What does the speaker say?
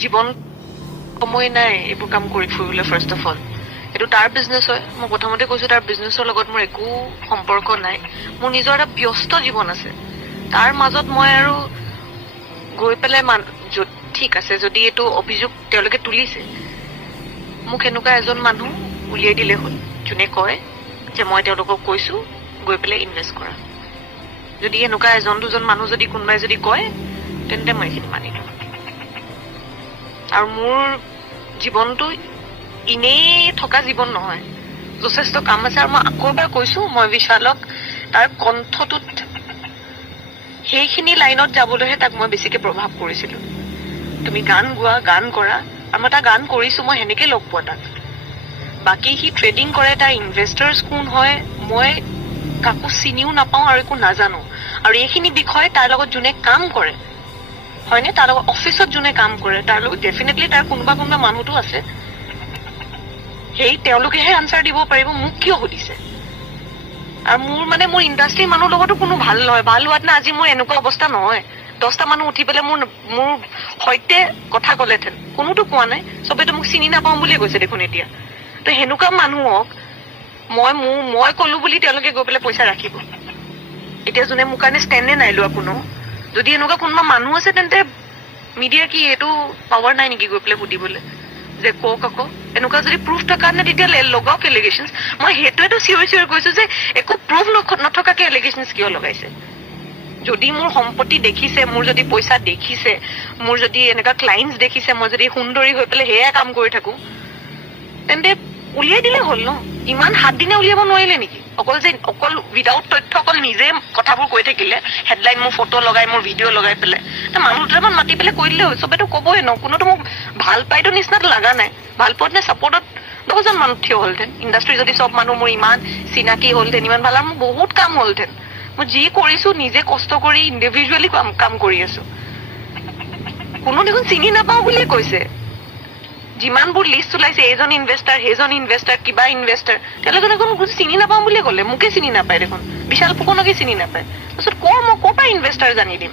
জীৱন সময় নাই এইবোৰ কাম কৰি ফুৰিবলৈ ফাৰ্ষ্ট অফ অল এইটো তাৰ বিজনেছ হয় মই প্ৰথমতে কৈছো তাৰ বিজনেছৰ লগত মোৰ একো সম্পৰ্ক নাই মোৰ নিজৰ এটা ব্যস্ত জীৱন আছে তাৰ মাজত মই আৰু গৈ পেলাই ঠিক আছে যদি এইটো অভিযোগ তেওঁলোকে তুলিছে মোক এনেকুৱা এজন মানুহ উলিয়াই দিলে হ'ল যোনে কয় যে মই তেওঁলোকক কৈছো গৈ পেলাই ইনভেষ্ট কৰা যদি এনেকুৱা এজন দুজন মানুহ যদি কোনোবাই যদি কয় তেন্তে মই এইখিনি মানি লম আৰু মোৰ জীৱনটো ইনেই থকা জীৱন নহয় যথেষ্ট কাম আছে আৰু মই আকৌ এবাৰ কৈছো মই বিশালক তাৰ কণ্ঠটোত সেইখিনি লাইনত যাবলৈহে তাক মই বেছিকে প্ৰভাৱ কৰিছিলো তুমি গান গোৱা গান কৰা আৰু মই তাক গান কৰিছো মই সেনেকে লগ পোৱা তাক বাকী সি ট্ৰেডিং কৰে তাৰ ইনভেষ্টাৰ্ছ কোন হয় মই কাকো চিনিও নাপাওঁ আৰু একো নাজানো আৰু এইখিনি বিষয়ে তাৰ লগত যোনে কাম কৰে হয়নে তাৰ লগত অফিচত যোনে কাম কৰে তাৰ লগত ডেফিনেটলি তাৰ কোনোবা কোনোবা মানুহটো আছে সেই তেওঁলোকেহে আনচাৰ দিব পাৰিব মোক কিয় সুধিছে আৰু মোৰ ইণ্ডাষ্ট্ৰীৰ মানুহৰ লগতো কোনো ভাল নহয় ভাল হোৱাত না আজি মোৰ এনেকুৱা অৱস্থা নহয় 10টা মানুহ উঠি পেলাই মোৰ সৈতে কথা ক'লেহেঁতেন কোনোতো কোৱা নাই চবেতো মোক চিনি নাপাওঁ বুলিয়ে কৈছে দেখোন এতিয়া তো সেনেকুৱা মানুহক মই ক'লো বুলি তেওঁলোকে গৈ পেলাই পইচা ৰাখিব এতিয়া যোনে মোৰ কাৰণে ষ্টেণ্ডে নাই লোৱা কোনো যদি এনেকুৱা কোনোবা মানুহ আছে তেন্তে মিডিয়া কি এইটো পাৱাৰ নাই নেকি গৈ পেলাই সুধিবলৈ যে কওক আকৌ এনেকুৱা যদি প্ৰুফ থকা নে তেতিয়া লগাওক এলিগেশ্যনছ মই সেইটোৱেতো চিঞৰি কৈছো যে একো প্ৰুফ নথকাকে এলিগেশ্যনছ কিয় লগাইছে যদি মোৰ সম্পত্তি দেখিছে মোৰ যদি পইচা দেখিছে মোৰ যদি এনেকুৱা ক্লায়েণ্টছ দেখিছে মই যদি সুন্দৰী হৈ পেলাই সেয়া কাম কৰি থাকো তেন্তে উলিয়াই দিলে হ'ল ন ইমান 7 দিনে উলিয়াব নোৱাৰিলে নেকি অকল উইদাউট তথ্য অকল নিজে কথাবোৰ কৈ থাকিলে হেডলাইন মোৰ ফটো লগাই মোৰ ভিডিঅ' লগাই পেলাই মানুহ দুটামান মাতি পেলাই কৈ দিলে হ'ল চবেতো ক'বই ন কোনোতো মোক ভাল পাইতো নিচিনাতো লগা নাই ভাল পোৱাত নে ছাপৰ্টত 10জন মানুহ থিয় হ'লহেঁতেন ইণ্ডাষ্ট্ৰী যদি চব মানুহ মোৰ ইমান চিনাকি হ'লহেঁতেন ইমান ভাল আৰু মোৰ বহুত কাম হ'লহেঁতেন মই যি কৰিছো নিজে কষ্ট কৰি ইণ্ডিভিজুৱেলি কাম কৰি আছো কোনো দেখোন চিনি নাপাওঁ বুলিয়ে কৈছে যিমানবোৰ লিষ্ট ওলাইছে এইজন ইনভেষ্টাৰ সেইজন ইনভেষ্টাৰ কিবা ইনভেষ্টাৰ তেওঁলোকে দেখোন চিনি নাপাওঁ বুলিয়ে ক'লে মোকে চিনি নাপায় দেখোন বিশাল ফুকনকে চিনি নাপায় তাৰপিছত মই ক'ৰ পৰা ইনভেষ্টাৰ জানি দিম